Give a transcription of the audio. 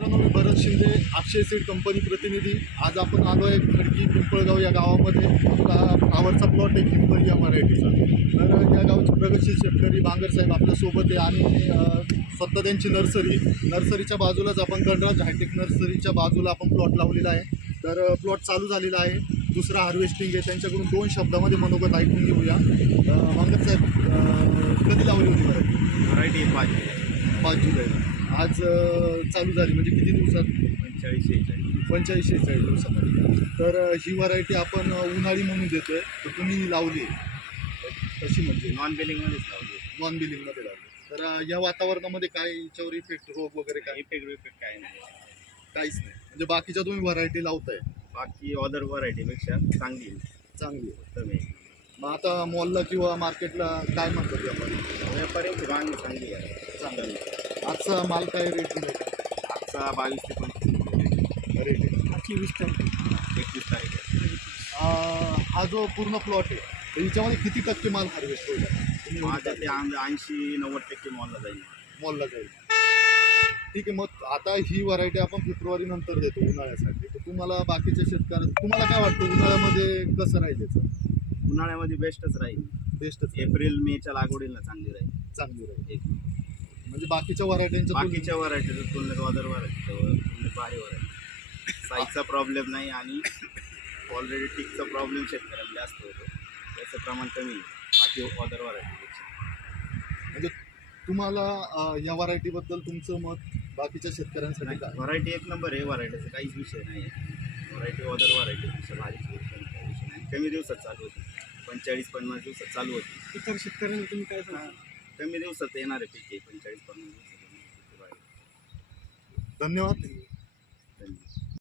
मी भरत शिंदे, अक्षय seed company प्रतिनिधी. आज आपण आलो आहे खडकी पिंपळगाव या गावामध्ये. आपला फ्लावरचा प्लॉट आहे पिंपळ या व्हरायटीचा. तर या गावचे प्रगतशील शेतकरी बांगरसाहेब आपल्यासोबत आहे आणि स्वतः त्यांची नर्सरीच्या बाजूलाच आपण गणराज हायटेक नर्सरीच्या बाजूला आपण प्लॉट लावलेला आहे. तर प्लॉट चालू झालेला आहे, दुसरा हार्वेस्टिंग आहे. त्यांच्याकडून 2 शब्दामध्ये मनोगत ऐकून घेऊया. बांगरसाहेब, कधी लावली होती व्हरायटी 5 जुलै. आज चालू झाली म्हणजे किती दिवसात? 45-46 दिवसामध्ये. तर ही व्हरायटी आपण उन्हाळी म्हणून देतोय. तर तुम्ही लावली कशी म्हणजे नॉन बिलिंगमध्येच लावली. नॉन बिलिंगमध्ये लावली. तर या वातावरणामध्ये काय याच्यावर इफेक्ट, रोग वगैरे काय? इफेक्ट काय नाही. काहीच नाही. म्हणजे बाकीच्या तुम्ही व्हरायटी लावताय, बाकी अदर व्हरायटीपेक्षा चांगली आहे. चांगली आहे. उत्तम आहे. मग आता मॉलला किंवा मार्केटला काय म्हणतात व्यापारी? व्यापाऱ्यांची मागणी चांगली आहे. चांगली. आजचा माल काय रेट दिला? आजचा 22 ते 25 रेट आहे 21 तारीख आहे. हा जो पूर्ण प्लॉट आहे तर याच्यामध्ये किती टक्के माल हार्वेस्ट होईल? माझ्या ते 80-90% मॉलला जाईल. मॉलला जाईल. ठीक आहे. मग आता ही व्हरायटी आपण फेब्रुवारी नंतर देतो उन्हाळ्यासाठी. तर तुम्हाला बाकीच्या तुम्हाला काय वाटतं उन्हाळ्यामध्ये कसं राहील याचं? उन्हाळ्यामध्ये बेस्टच राहील. बेस्टच, एप्रिल मेच्या लागवडीला चांगली राहील. चांगली राहील. एक म्हणजे बाकीच्या व्हरायटींच्या बाकीच्या व्हरायटीचं तुलनेत अदर व्हरायटी भारी व्हरायटी. साईजचा प्रॉब्लेम नाही आणि ऑलरेडी टिकचा प्रॉब्लेम शेतकऱ्यांना जास्त होतो, त्याचं प्रमाण कमी आहे बाकी अदर व्हरायटीपेक्षा. म्हणजे तुम्हाला या व्हरायटीबद्दल तुमचं मत बाकीच्या शेतकऱ्यांसाठी काय? व्हरायटी एक नंबर आहे. व्हरायटीचा काहीच विषय नाही आहे. व्हरायटी अदर व्हरायटीपेक्षा भारीच विषय नाही. कमी दिवसात चालू होती, 45-50 दिवसात चालू होती. इतर शेतकऱ्यांना तुम्ही काय सांगा? कमी दिवसात येणारे पीक आहे. 45-50 दिवसात. धन्यवाद.